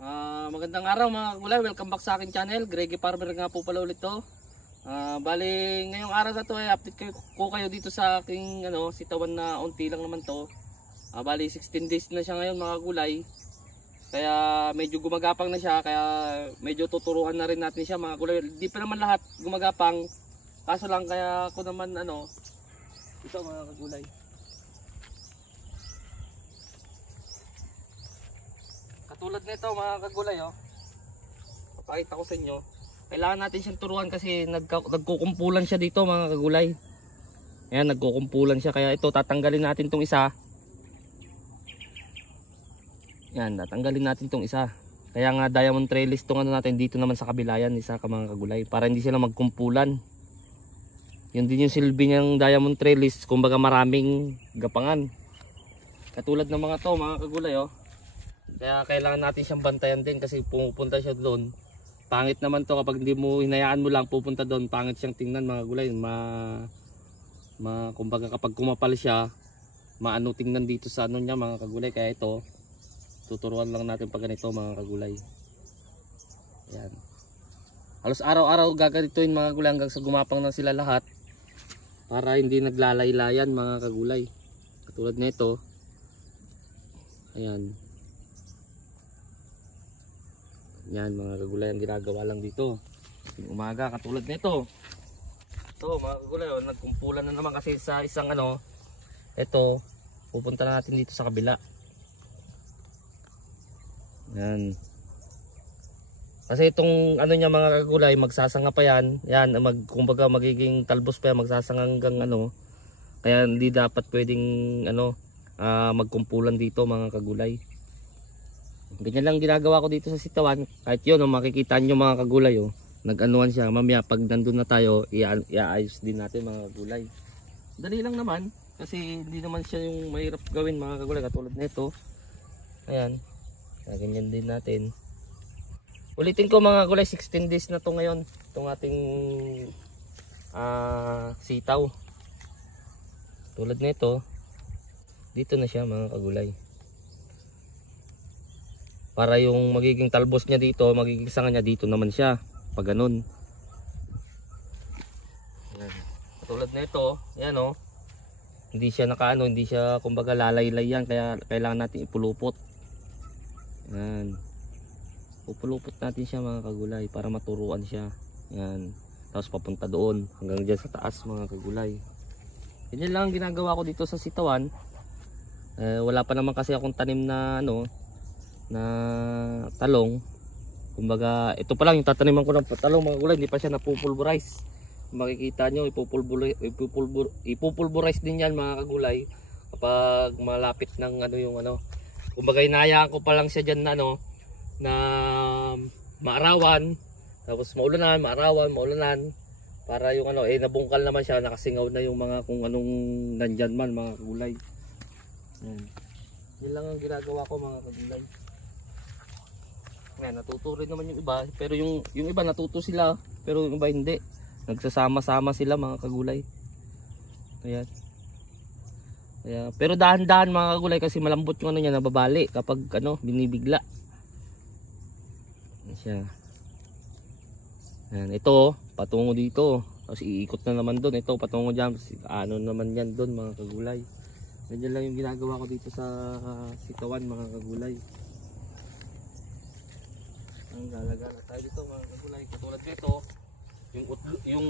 Magandang araw mga kagulay, welcome back sa aking channel. Greggy Farmer nga po pala ulit to. Bali ngayong araw na to ay update ko kayo dito sa aking sitawan na unti lang naman to. Bali 16 days na siya ngayon mga kagulay. Kaya medyo gumagapang na siya, kaya medyo tuturuan na rin natin siya mga kagulay. Di pa naman lahat gumagapang, kaso lang kaya ako naman ito mga kagulay. Katulad nito mga kagulay, papakita ko sa inyo. Kailangan natin siyang turuan kasi nagkukumpulan siya dito mga kagulay. Ayan, nagkukumpulan siya, kaya ito tatanggalin natin tong isa. Yan, tatanggalin natin tong isa. Kaya nga diamond trellis tong natin dito naman sa kabila yan, isa ka mga kagulay, para hindi sila magkumpulan. Yun din yung silbi niyang diamond trellis, kumbaga maraming gapangan. Katulad ng mga to mga kagulay, Kaya kailangan natin siyang bantayan din kasi pumupunta siya doon. Pangit naman to kapag hindi mo hinayaan mo lang pupunta doon, pangit siyang tingnan mga kagulay. Kumbaga kapag kumapal siya, maano tingnan dito sa niya mga kagulay. Kaya ito, tuturuan lang natin pag ganito mga kagulay. Ayan. Halos araw-araw gaganituin mga kagulay hanggang sa gumapang na sila lahat, para hindi naglalaylayan mga kagulay. Katulad nito. Ayan. Yan mga kagulay ang ginagawa lang dito. Umaga katulad nito. Ito mga kagulay, nagkumpulan na naman kasi sa isang ito, pupunta na natin dito sa kabila. Yan. Kasi itong niya mga kagulay, magsasanga pa yan. Yan, kumbaga magiging talbos pa yan, magsasanga hanggang Kaya hindi dapat pwedeng magkumpulan dito mga kagulay. Ganyan lang ginagawa ko dito sa sitawan. Kahit yun, makikita nyo mga kagulay, nag-anuan siya. Mamaya pag nandun na tayo, iaayos din natin mga kagulay. Dali lang naman, kasi hindi naman siya yung mahirap gawin mga kagulay. Katulad nito. Ayan. Ganyan din natin. Ulitin ko mga kagulay, 16 days na to ngayon. Itong ating sitaw. Tulad nito, dito na siya mga kagulay. Para yung magiging talbos niya dito, magiging sanga niya dito naman siya. Pag ganun. Katulad na ito, yan hindi siya hindi siya kumbaga lalaylay yan. Kaya kailangan natin ipulupot. Yan. Pupulupot natin siya mga kagulay para maturuan siya. Yan. Tapos papunta doon hanggang dyan sa taas mga kagulay. Yan lang ang ginagawa ko dito sa sitawan. Wala pa naman kasi akong tanim na na talong. Kumbaga ito pa lang yung tataniman ko ng talong mga kagulay, hindi pa siya napupulverize. Makikita nyo, ipupulverize din yan mga kagulay kapag malapit ng kumbaga hinahayaan ko pa lang siya dyan na maarawan, tapos maulanan, maulanan, para yung nabungkal naman siya, nakasingaw na yung mga kung anong nandyan man mga kagulay. Yan lang ang ginagawa ko mga kagulay. Ngayon, natuto rin naman yung iba, pero yung iba natuto sila, pero yung iba hindi. Nagsasama-sama sila mga kagulay. Ayan. Pero dahan-dahan mga kagulay kasi malambot yung niya, nababali kapag binibigla. Ayan siya. Ayan, ito patungo dito. Tapos iikot na naman doon. Ito patungo dyan. Naman yan doon mga kagulay. Ganyan lang yung ginagawa ko dito sa sitawan mga kagulay. Ang lalaga na tayo dito mga kagulay. Katulad nito, yung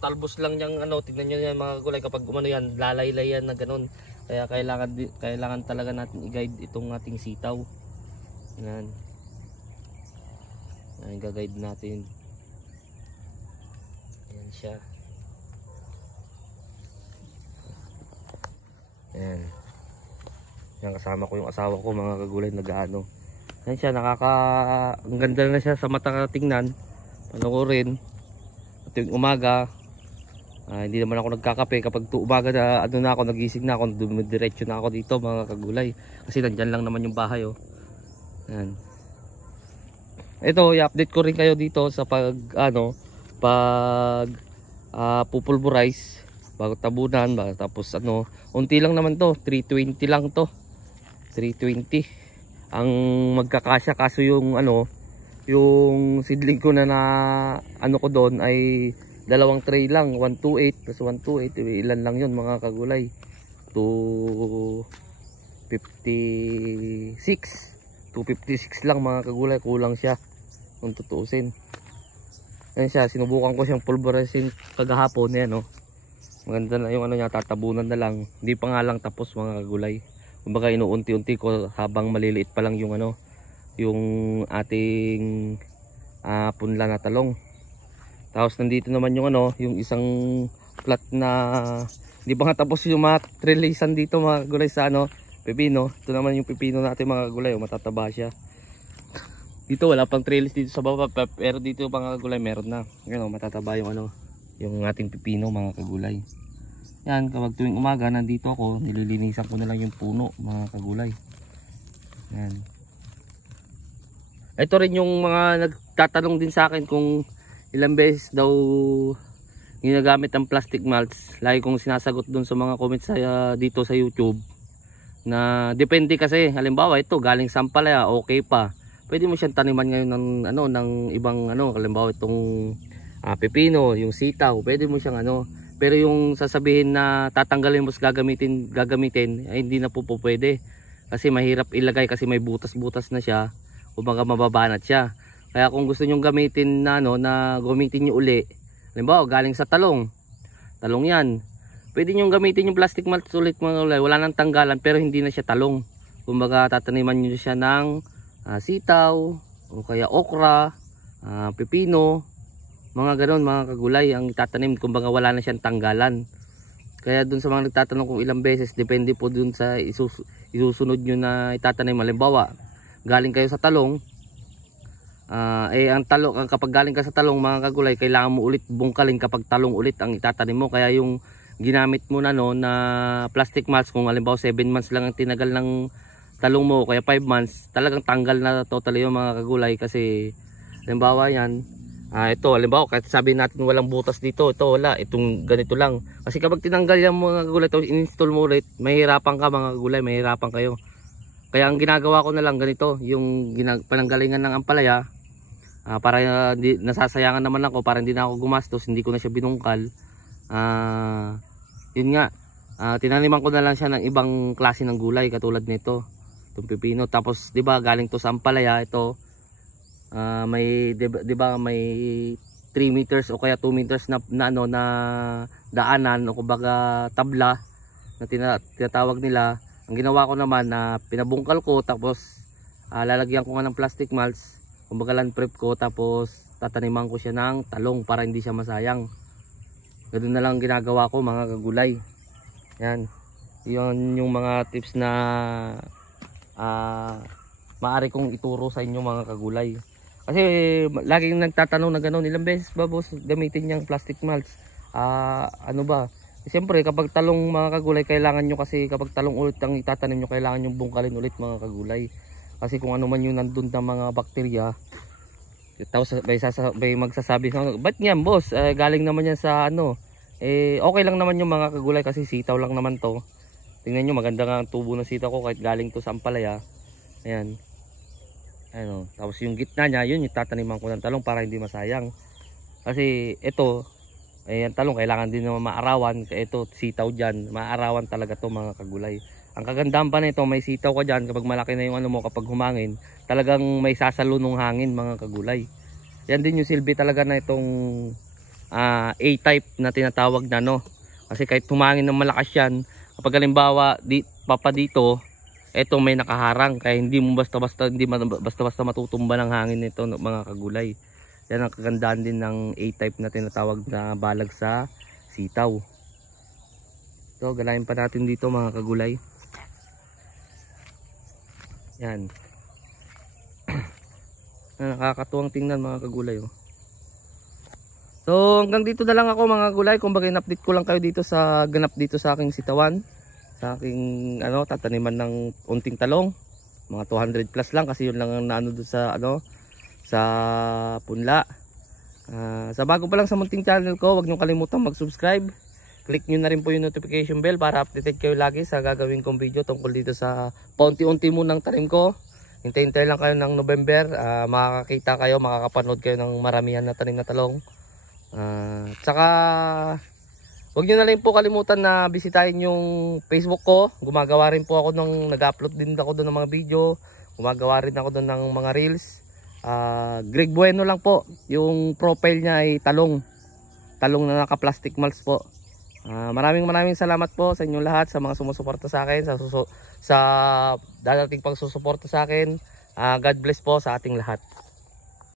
talbos lang niyang tignan nyo yan mga kagulay, kapag yan, lalaylay yan na ganun. Kaya kailangan talaga natin i-guide itong ating sitaw. Yan. Ayan, i-guide natin. Ayan siya. Ayan. Yan, kasama ko yung asawa ko mga kagulay, nag-ano. Ayan siya, ang ganda na siya sa mata tingnan. Panoorin. At yung umaga, hindi naman ako nagkakape. Kapag umaga na na ako, nagising na ako, dumidiretso na ako dito mga kagulay. Kasi nandyan lang naman yung bahay. Ayan. Ito, i-update ko rin kayo dito sa pupulverize bago tabunan, tapos unti lang naman to, 320 lang to. 320. ang magkakasya, kaso yung ano, yung seedling ko na ano ko doon ay dalawang tray lang, 128 plus 128, ilan lang yun mga kagulay, 256 lang mga kagulay, kulang siya kung tutuusin. Ayan siya, sinubukan ko siyang pulverisin kagahapon, yan oh. Maganda na yung ano niya, tatabunan na lang, hindi pa nga lang tapos mga kagulay. Kumbaga inuunti-unti ko habang maliliit pa lang yung ano, yung ating punla na talong. Tapos nandito naman yung ano, yung isang plat na hindi pa nga tapos yung mga trelisan dito mga kagulay sa ano, pepino. Ito naman yung pepino natin mga kagulay, matataba siya. Dito wala pang trellis dito sa baba, pero dito mga kagulay meron na. Yan, matataba yung ano, yung ating pepino mga kagulay. Yan, kapag tuwing umaga nandito ako, nililinisan ko na lang yung puno mga kagulay. Yan. Ito rin yung mga nagtatanong din sa akin kung ilang beses daw ginagamit ang plastic mulch. Lagi kong sinasagot dun sa mga comments dito sa YouTube na depende kasi. Halimbawa ito galing sa ampalaya, okay pa. Pwede mo siyang taniman ngayon ng ano, ng ibang ano, halimbawa itong pepino, yung sitaw, pwede mo siyang ano. Pero yung sasabihin na tatanggalin mo sa gagamitin ay hindi na po pwede. Kasi mahirap ilagay kasi may butas-butas na siya. Kumbaga mababanat siya. Kaya kung gusto niyo gamitin na ano, na gamitin niyo uli, halimbawa galing sa talong yan. Pwede niyo gamitin yung plastic mulch ulit mga ulay. Wala nang tanggalan pero hindi na siya talong. Kumbaga tataniman niyo siya ng sitaw o kaya okra, pepino, mga ganoon mga kagulay ang itatanim. Kumbaga wala na siyang tanggalan. Kaya dun sa mga nagtatanong kung ilang beses, depende po dun sa isusunod nyo na itatanim. Halimbawa galing kayo sa talong, ang talong, kapag galing ka sa talong mga kagulay, kailangan mo ulit bungkalin kapag talong ulit ang itatanim mo. Kaya yung ginamit mo na no na plastic mulch, kung halimbawa 7 months lang ang tinagal ng talong mo, kaya 5 months, talagang tanggal na totally yung mga kagulay. Kasi halimbawa yan, ito halimbawa kahit sabihin natin walang butas dito, ito wala, itong ganito lang. Kasi kapag tinanggal yan mga kagulay, ito in-install mo ulit, mahirapan ka mga kagulay, mahirapan kayo. Kaya ang ginagawa ko na lang ganito, yung pananggalingan ng ampalaya, para nasasayangan naman ako, para hindi na ako gumastos, hindi ko na siya binungkal. Yun nga, tinaniman ko na lang siya ng ibang klase ng gulay katulad nito, itong pepino. Tapos 'di ba galing to sa ampalaya, ito may 'di ba may 3 meters o kaya 2 meters na ano na daanan o kumbaga tabla na tinatawag nila. Ang ginawa ko naman na pinabungkal ko, tapos lalagyan ko nga ng plastic mulch, kumbaga land prep ko, tapos tataniman ko siya ng talong para hindi siya masayang. Ganoon na lang ginagawa ko mga kagulay. Yan, yun yung mga tips na maaari kong ituro sa inyo mga kagulay. Kasi laging nagtatanong na gano'n, ilang beses ba boss gamitin yung plastic mulch? Ano ba? Siyempre kapag talong mga kagulay, kailangan nyo kasi kapag talong ulit ang itatanim nyo, kailangan nyo bungkalin ulit mga kagulay. Kasi kung ano man yung nandun na mga bakterya, tapos may magsasabi, ba't yan boss? Galing naman yan sa ano. Okay lang naman yung mga kagulay kasi sitaw lang naman to. Tingnan nyo, maganda nga ang tubo ng sitaw ko kahit galing to sa ampalaya. Ayan. Ano, tapos yung gitna niya, yun yung tataniman ko ng talong para hindi masayang. Kasi ito, ang talong kailangan din naman maarawan. Kaya ito, sitaw dyan, maarawan talaga to mga kagulay. Ang kagandahan pa nito, may sitaw ka dyan, kapag malaki na yung ano mo, kapag humangin, talagang may sasalo ng hangin mga kagulay. Yan din yung silbi talaga na itong A-type na tinatawag na no. Kasi kahit humangin ng malakas yan, kapag halimbawa papa dito, eto may nakaharang, kaya hindi mo basta-basta matutumba ng hangin nito mga kagulay. Yan ang kagandahan din ng A-type na tinatawag na balag sa sitaw. So galayin pa natin dito mga kagulay. Yan. Nakakatuwang tingnan mga kagulay oh. So hanggang dito na lang ako mga kagulay. Kumbaga in-update ko lang kayo dito sa ganap dito sa aking sitawan, sa aking ano, tataniman ng unting talong. Mga 200 plus lang kasi yun lang ang naano doon sa ano, sa punla. Sa bago pa lang sa munting channel ko, huwag niyo kalimutang mag-subscribe. Click nyo na rin po yung notification bell para updated kayo lagi sa gagawin kong video tungkol dito sa paunti-unti munang tanim ko. hintay-hintay lang kayo ng November. Makakakita kayo, makakapanood kayo ng maramihan na tanim na talong. Tsaka huwag nyo na rin po kalimutan na bisitahin yung Facebook ko. Gumagawa rin po ako nag-upload din ako doon ng mga video. Gumagawa rin ako doon ng mga reels. Greg Bueno lang po. Yung profile niya ay talong na naka-plastic mulch po. Maraming salamat po sa inyong lahat, sa mga sumusuporta sa akin, sa dadating pang susuporta sa akin. God bless po sa ating lahat.